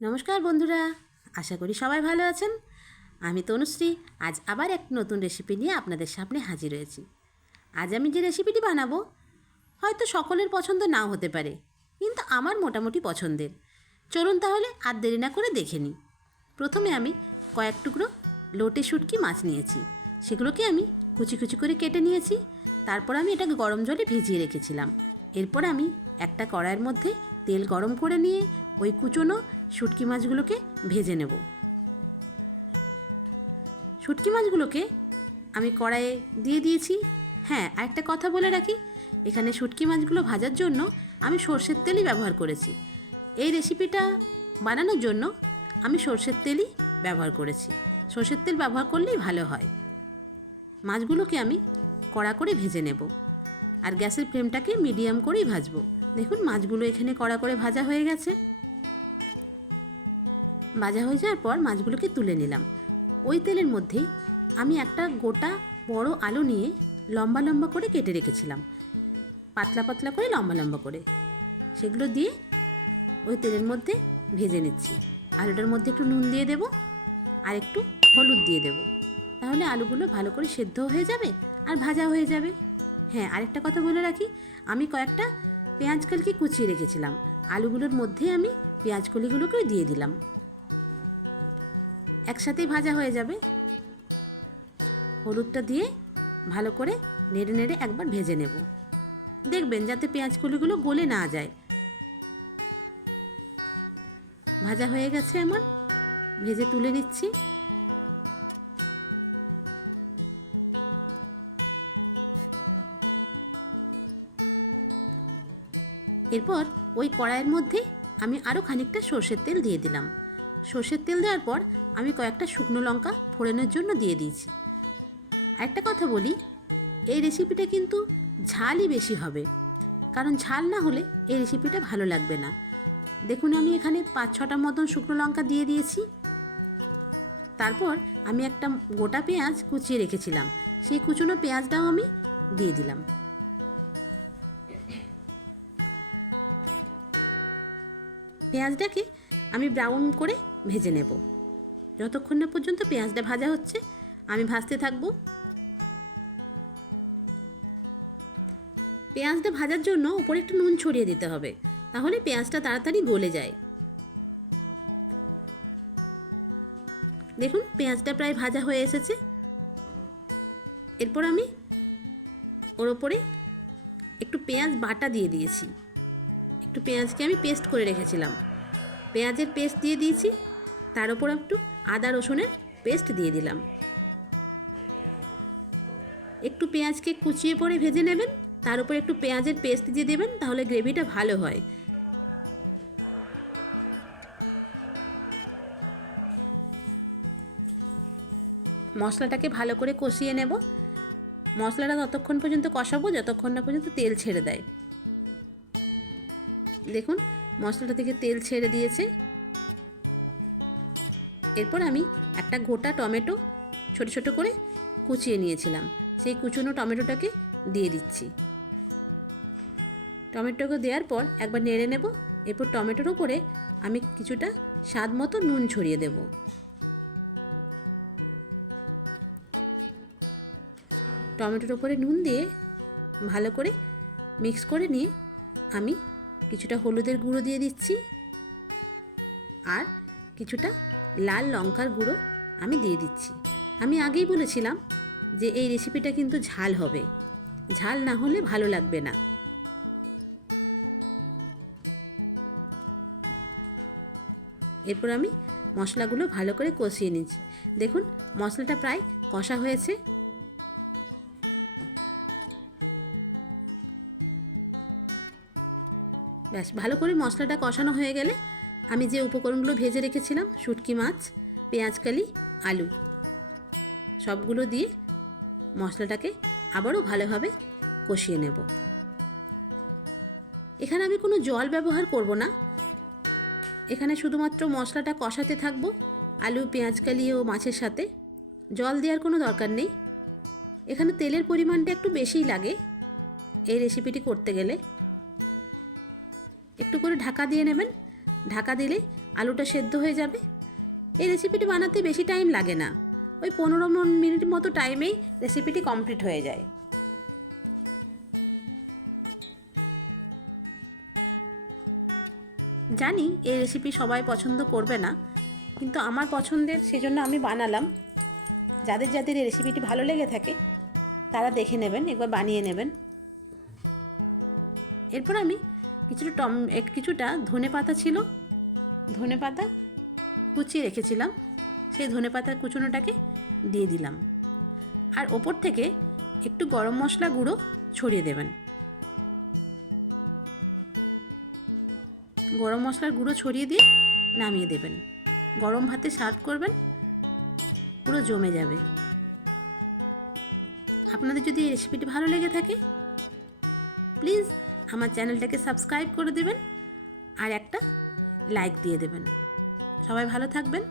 নমস্কার বন্ধুরা, আশা করি সবাই ভালো আছেন। আমি তনুশ্রী আজ আবার এক নতুন রেসিপি নিয়ে আপনাদের সামনে হাজির হয়েছি। আজ আমি যে রেসিপিটি বানাবো হয়তো সকলের পছন্দ নাও হতে পারে, কিন্তু আমার মোটামুটি পছন্দের। চলুন তাহলে আর দেরি না করে দেখে নিই। প্রথমে আমি কয়েক টুকরো লোটে শুটকি মাছ নিয়েছি, সেগুলোকে আমি কুচি কুচি করে কেটে নিয়েছি। তারপর আমি এটাকে গরম জলে ভিজিয়ে রেখেছিলাম। এরপর আমি একটা কড়াইয়ের মধ্যে তেল গরম করে নিয়ে ওই কুচনো শুটকি মাছগুলোকে ভেজে নেব। শুটকি মাছগুলোকে আমি কড়াইয়ে দিয়ে দিয়েছি। হ্যাঁ, আরেকটা কথা বলে রাখি, এখানে শুটকি মাছগুলো ভাজার জন্য আমি সর্ষের তেলই ব্যবহার করেছি। এই রেসিপিটা বানানোর জন্য আমি সর্ষের তেলই ব্যবহার করেছি। সর্ষের তেল ব্যবহার করলেই ভালো হয়। মাছগুলোকে আমি কড়া করে ভেজে নেব, আর গ্যাসের ফ্লেমটাকে মিডিয়াম করেই ভাজবো। দেখুন, মাছগুলো এখানে কড়া করে ভাজা হয়ে গেছে। ভাজা হয়ে যাওয়ার পর মাছগুলোকে তুলে নিলাম। ওই তেলের মধ্যেই আমি একটা গোটা বড় আলু নিয়ে লম্বা লম্বা করে কেটে রেখেছিলাম, পাতলা পাতলা করে লম্বা লম্বা করে। সেগুলো দিয়ে ওই তেলের মধ্যে ভেজে নিচ্ছি। আলুটার মধ্যে একটু নুন দিয়ে দেব, আর একটু হলুদ দিয়ে দেব। তাহলে আলুগুলো ভালো করে সেদ্ধ হয়ে যাবে আর ভাজা হয়ে যাবে। হ্যাঁ, আরেকটা কথা বলে রাখি, আমি কয়েকটা পেঁয়াজ কলি কুচিয়ে রেখেছিলাম। আলুগুলোর মধ্যে আমি পেঁয়াজ কলিগুলোকেও দিয়ে দিলাম। একসাথেই ভাজা হয়ে যাবে। হলুদটা দিয়ে ভালো করে নেড়ে নেড়ে একবার ভেজে নেব। দেখবেন যাতে পেঁয়াজ কলিগুলো গলে না যায়। ভাজা হয়ে গেছে আমার, ভেজে তুলে নিচ্ছি। এরপর ওই কড়াইয়ের মধ্যে আমি আরও খানিকটা সর্ষের তেল দিয়ে দিলাম। সর্ষের তেল দেওয়ার পর আমি কয়েকটা শুকনো লঙ্কা ফোড়নের জন্য দিয়ে দিয়েছি। আরেকটা কথা বলি, এই রেসিপিটা কিন্তু ঝালই বেশি হবে, কারণ ঝাল না হলে এই রেসিপিটা ভালো লাগবে না। দেখুন, আমি এখানে 5-6টা মতন শুকনো লঙ্কা দিয়ে দিয়েছি। তারপর আমি একটা গোটা পেঁয়াজ কুচিয়ে রেখেছিলাম, সেই কুচনো পেঁয়াজটাও আমি দিয়ে দিলাম। পেঁয়াজটাকে আমি ব্রাউন করে ভেজে নেব। যতক্ষণ না পর্যন্ত পেঁয়াজটা ভাজা হচ্ছে আমি ভাজতে থাকবো। পেঁয়াজটা ভাজার জন্য উপরে একটু নুন ছড়িয়ে দিতে হবে, তাহলে পেঁয়াজটা তাড়াতাড়ি গলে যায়। দেখুন, পেঁয়াজটা প্রায় ভাজা হয়ে এসেছে। এরপর আমি ওর ওপরে একটু পেঁয়াজ বাটা দিয়ে দিয়েছি। একটু পেঁয়াজকে আমি পেস্ট করে রেখেছিলাম, পেঁয়াজের পেস্ট দিয়ে দিয়েছি। তার ওপর একটু আদা রসুনের পেস্ট দিয়ে দিলাম। একটু পেঁয়াজকে কুচিয়ে পরে ভেজে নেবেন, তার উপর একটু পেঁয়াজের পেস্ট দিয়ে দেবেন, তাহলে গ্রেভিটা ভালো হয়। মশলাটাকে ভালো করে কষিয়ে নেব। মশলাটা ততক্ষণ পর্যন্ত কষাবো যতক্ষণ না পর্যন্ত তেল ছেড়ে দেয়। দেখুন, মশলাটা থেকে তেল ছেড়ে দিয়েছে। এরপর আমি একটা গোটা টমেটো ছোট ছোট করে কুচিয়ে নিয়েছিলাম, সেই কুচনো টমেটোটাকে দিয়ে দিচ্ছি। টমেটোকে দেওয়ার পর একবার নেড়ে নেব। এরপর টমেটোর উপরে আমি কিছুটা স্বাদ মতো নুন ছড়িয়ে দেব। টমেটোর উপরে নুন দিয়ে ভালো করে মিক্স করে নিয়ে আমি কিছুটা হলুদের গুঁড়ো দিয়ে দিচ্ছি, আর কিছুটা লাল লঙ্কার গুঁড়ো আমি দিয়ে দিচ্ছি। আমি আগেই বলেছিলাম যে এই রেসিপিটা কিন্তু ঝাল হবে, ঝাল না হলে ভালো লাগবে না। এরপর আমি মশলাগুলো ভালো করে কষিয়ে নিচ্ছি। দেখুন, মশলাটা প্রায় কষা হয়েছে। ব্যাস, ভালো করে মশলাটা কষানো হয়ে গেলে আমি যে উপকরণগুলো ভেজে রেখেছিলাম, শুটকি মাছ, পেঁয়াজকালি, আলু, সবগুলো দিয়ে মশলাটাকে আবারও ভালোভাবে কষিয়ে নেব। এখানে আমি কোনো জল ব্যবহার করব না, এখানে শুধুমাত্র মশলাটা কষাতে থাকবো আলু, পেঁয়াজকালি ও মাছের সাথে। জল দেওয়ার কোনো দরকার নেই। এখানে তেলের পরিমাণটা একটু বেশিই লাগে এই রেসিপিটি করতে গেলে। একটু করে ঢাকা দিয়ে নেবেন। ঢাকা দিলে আলুটা সেদ্ধ হয়ে যাবে। এই রেসিপিটি বানাতে বেশি টাইম লাগে না, ওই 15 মিনিট মতো টাইমেই রেসিপিটি কমপ্লিট হয়ে যায়। জানি এই রেসিপি সবাই পছন্দ করবে না, কিন্তু আমার পছন্দের, সেজন্য আমি বানালাম। যাদের যাদের এই রেসিপিটি ভালো লেগে থাকে তারা দেখে নেবেন, একবার বানিয়ে নেবেন। এরপর আমি কিছুটা ধনেপাতা ছিল, ধনেপাতা কুচিয়ে রেখেছিলাম, সেই ধনেপাতার কুচনোটাকে দিয়ে দিলাম। আর ওপর থেকে একটু গরম মশলা গুঁড়ো ছড়িয়ে দেবেন। গরম মশলার গুঁড়ো ছড়িয়ে দিয়ে নামিয়ে দেবেন। গরম ভাতে সার্ভ করবেন, পুরো জমে যাবে। আপনাদের যদি এই রেসিপিটি ভালো লেগে থাকে প্লিজ আমার চ্যানেলটাকে সাবস্ক্রাইব করে দেবেন আর একটা লাইক দিয়ে দেবেন। সবাই ভালো থাকবেন।